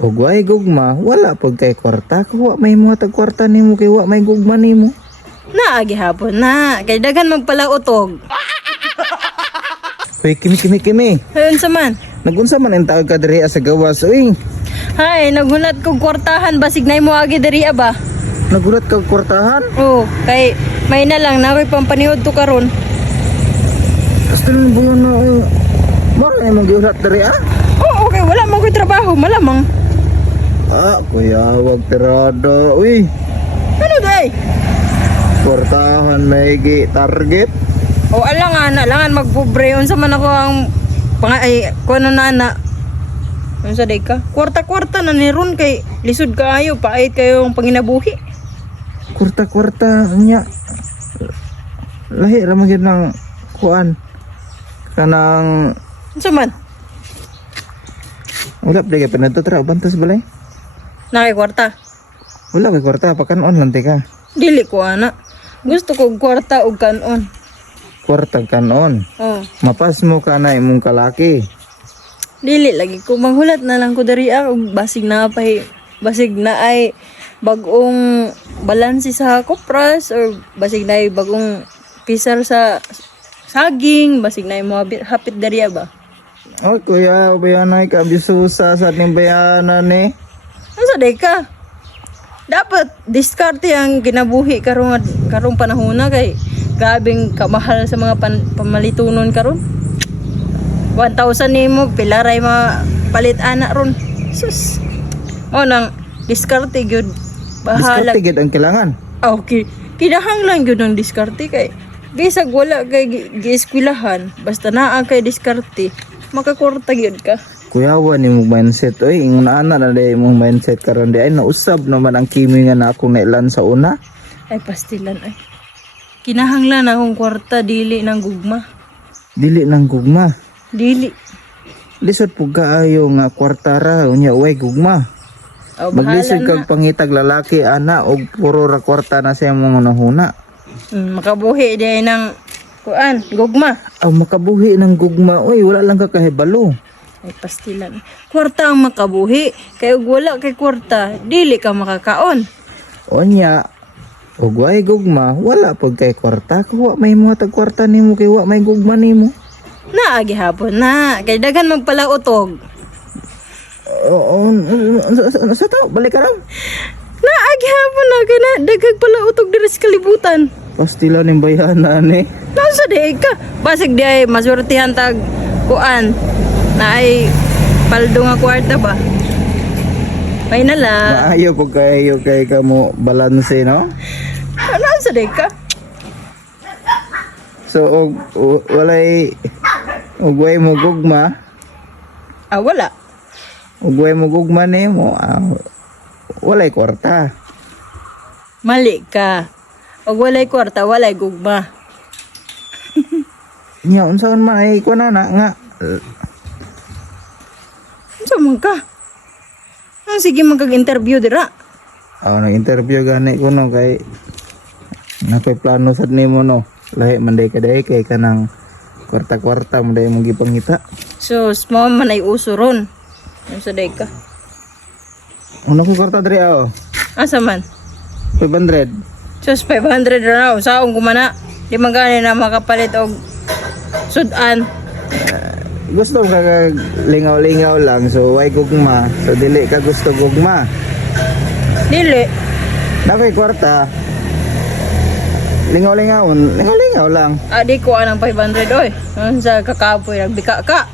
Ug way gugma, wala pud kay kwarta. Kuha may mga tag kwarta nimo kay wa may gugma nimo. Naagi hapon na. Kay daghan magpala utog. Hoy, kimi. Ayun sa man. Nagunsa man ang taog ka diri sa gawas, uy. Hay, naghulat kog kwartahan basig na mo agi diri ba? Nagulat ka og kwartahan? Oo, kay may na lang na ako'y pampaniod to karon. Basta nang buyan na, mara na mong giulat diri, ah? Oo, okay, wala man ko'y trabaho, malamang. Kuya, wag tirada, uy. Ano day? Kwartahan may target. O alangan magpobre unsa man ako ang kuno na unsa day ka? Kwarta na ni ron kay lisod kaayo paait kayo ang panginabuhi. Kwarta nya. Lahi ra man gyud ng kuan. Kanang Unsa man? wala pa kay pinadto tra bantas balay. Nakay kwarta. Wala kay kwarta pakanon lang ka. Dili ko ana. Gusto ko kwarta og kanon. Kwarta kanon. Oh, Mapas mo ka na imong kalaki. dili lagi ko manghulat na lang ko diri og basig na ay bagong balansi sa kopras or basig na ay bagong pisar sa saging, basig na ay mga hapit diri ba. Oh kuya, bayanay ka bisusa sa ating bayanan ni. Asa day ka? Dapat diskarte ang kinabuhi karong panahon na kay grabing kamahal sa mga pamalitunon karon. 1,000 nimo pilaray palit ana ron. Sus. O nang diskarte gyud. Bahala. Diskarte gid ang kailangan. Okay. Kinahang lang gyud ang diskarte kay bisag wala kay gieskwilahan basta naa kay diskarte makakurta gyud ka. Kuyawa ni mong mindset, oy, ingon ana na day imong mindset karon di ay nausab naman ang kimi nga na akong nailan sa una. Ay pastilan ay. Kinahanglan akong kwarta dili ng gugma. Dili nang gugma. Dili. Lisod pug kaayo nga kwartara unya way gugma. O Maglisod bahala na. kag pangitag lalaki ana og puro ra kwarta na sa imong nahuna. Makabuhi di ay ng kuan, gugma. Aw makabuhi ng gugma, oy, wala lang ka kahibalo. Ay pastilan. Kwarta ang makabuhi. Kay ug wala kay kwarta, dili ka makakaon. Onya, og way gugma, wala pud kay kwarta. Kuha may mga tag kwarta nimo kay wa may gugma nimo. Naagi hapon na. Kay daghan magpala utog. Oo, sa tao, balik ka raw. Naagi hapon na kay na daghag pala utog diri sa kalibutan. Pastila ning bayanan eh. Nasa di ka. Basig di ay masurtihan tag kuan na ay paldo nga kwarta ba. May nala. Maayo pag kayo kay kamo balanse, no? Nasa di ka. So, walay, way mo gugma, Wala. way mo gugma nimo, walay kwarta. Mali ka. Og walay kwarta, walay gugma. Nya, unsaon man ay ko na nga, Unsa man ka? Sige magkag-interview dira. nag-interview gani ko no, kay, nakoy plano sad nimo no. Lahi man day kaday kay kanang kwarta-kwarta mo day mong gipangita. So, small man ay uso ron. Unsa day ka? Una ko kwarta diri Asa man? 500. Sus, 500 na raw. Saong kumana. Di man gani na makapalit og sudan. Gusto ka kag lingaw-lingaw lang, so way gugma, so dili ka gusto gugma. Dili. Nakoy kwarta. Lingaw-lingaw lang. Di ko anang 500 oy. Unsa kakapoy nagbika ka.